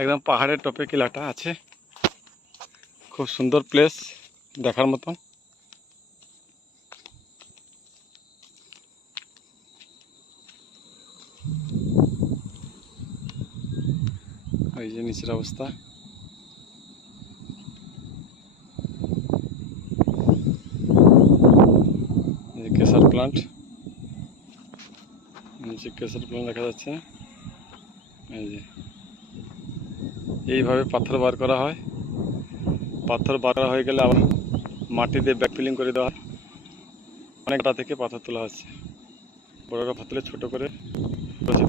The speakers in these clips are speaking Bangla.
একদম পাহাড়ের টপে কিলাটা আছে, খুব সুন্দর প্লেস দেখার মতন। এই যে নিচের অবস্থা, এই যে কেশর প্লান্ট, নিচে কেশর প্লান্ট দেখা যাচ্ছে। এই যে এইভাবে পাথর বার করা হয়, পাথর বার করা হয়ে গেলে আবার মাটি দিয়ে ব্যাক ফিলিং করে দেওয়া হয়। অনেকটা থেকে পাথর তোলা হচ্ছে, বড় বড় পাথরে ছোট করে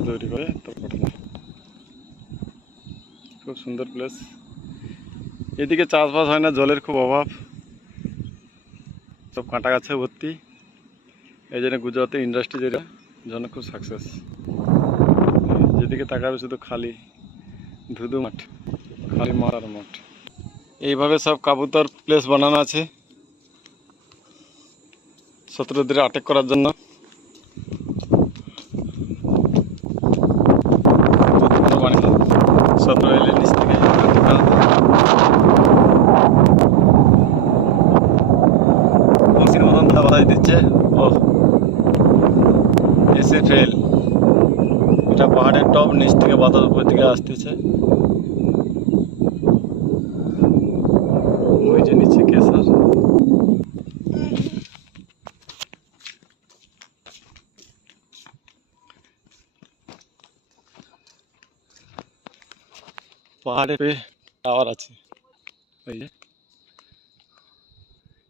তৈরি করে তারপর পাঠানো হয়। খুব সুন্দর প্লেস। এদিকে চাষবাস হয় না, জলের খুব অভাব, সব কাঁটা গাছে ভর্তি। এই জন্য গুজরাতে ইন্ডাস্ট্রি যেটা জন্য খুব সাকসেস। যেদিকে তাকাবে শুধু খালি ধুধু মাঠ, খালি মাঠ আর মাঠ। এইভাবে সব কাবুতর প্লেস বানানো আছে শত্রুদের আটক করার জন্য। শত্রু এলে নিচ থেকে বংশীর মতন বাতাস দিচ্ছে। ও এসে ফেল, এটা পাহাড়ের টপ, নিচ থেকে বাতাস উপর দিকে আসতেছে। ওই যে নিচে কেশর। পাহাড়ে টাওয়ার আছে, ওই যে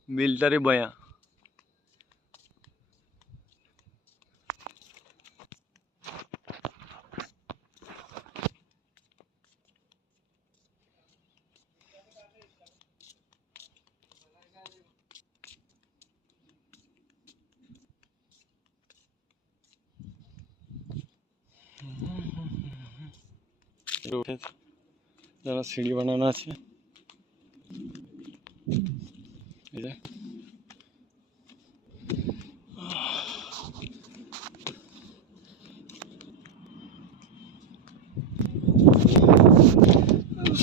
মিলিটারি বয়া। যারা সিঁড়ি বানানো আছে, এই যে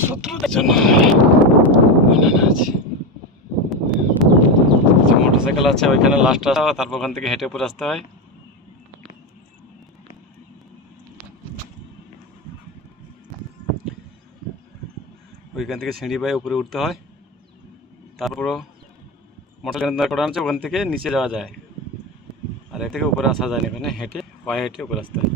শত্রুদের জন্য বানানো আছে। মোটরসাইকেল আছে ওইখানে লাস্ট আসা, তারপর ওখান থেকে হেঁটে উপরে আসতে হয়। ওইখান থেকে সিঁড়ি বাই উপরে উঠতে হয়, তারপরও মোটরসাইকেল দাঁড় করানো আছে, ওখান থেকে নিচে যাওয়া যায়। আর এর থেকে উপরে আসা যায় না, এখানে হেঁটে পায়ে হেঁটে উপরে আসতে হয়।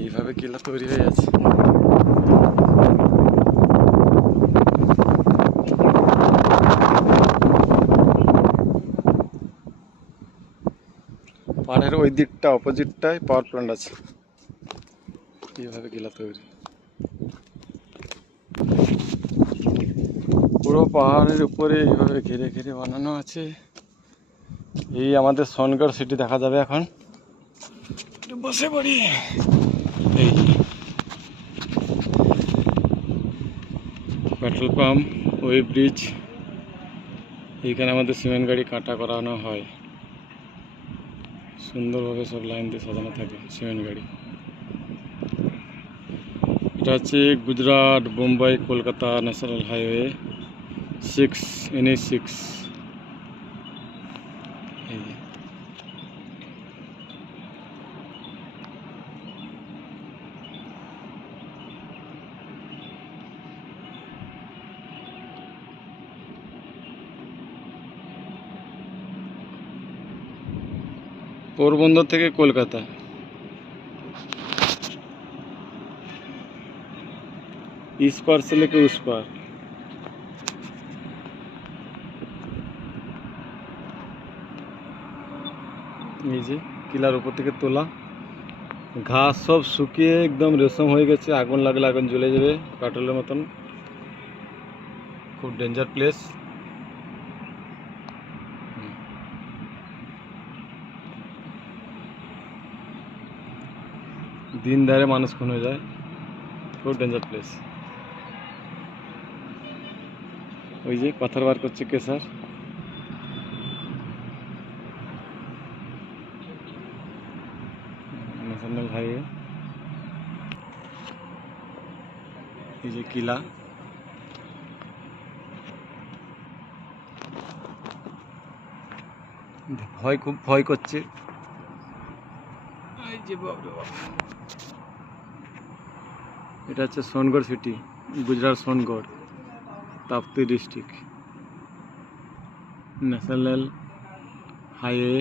এইভাবে কিলা তৈরি হয়ে আছে। পাহাড়ের ওই দিকটা অপোজিটটায় পাওয়ার প্ল্যান্ট আছে। এইভাবে কিলা তৈরি, পুরো পাহাড়ের উপরে এইভাবে ঘিরে ঘিরে বানানো আছে। এই আমাদের সোনগড় সিটি দেখা যাবে এখন, বসে পড়ি। এই পেট্রোল পাম্প, ওই ব্রিজ, এইখানে আমাদের সিমেন্ট গাড়ি কাটা করানো হয়। সুন্দরভাবে সব লাইন দিয়ে সাজানো থাকে সিমেন্ট গাড়ি। এটা হচ্ছে Gujarat, Bombay, Kolkata national highway 6, NH6। এই যে পোরবন্দর থেকে কলকাতা। इस पार से लेके उस पार। এই যে কিলার উপর থেকে তোলা ঘাস সব শুকিয়ে একদম রেশম হয়ে গেছে, আগুন লাগলে আগুন জ্বলে যাবে কাঠলের মতন। খুব ডেঞ্জার প্লেস। দিন ধারে মানুষ খুন হয়ে যায়, খুব ডেঞ্জার প্লেস। ওই যে পাথর বার করছে কেসার। National highway. এই যে কিলা, খুব ভয় করছে। এই যে বাপরে বাপ, এটা হচ্ছে Songadh city, Gujarat Songadh, Tapti district. National highway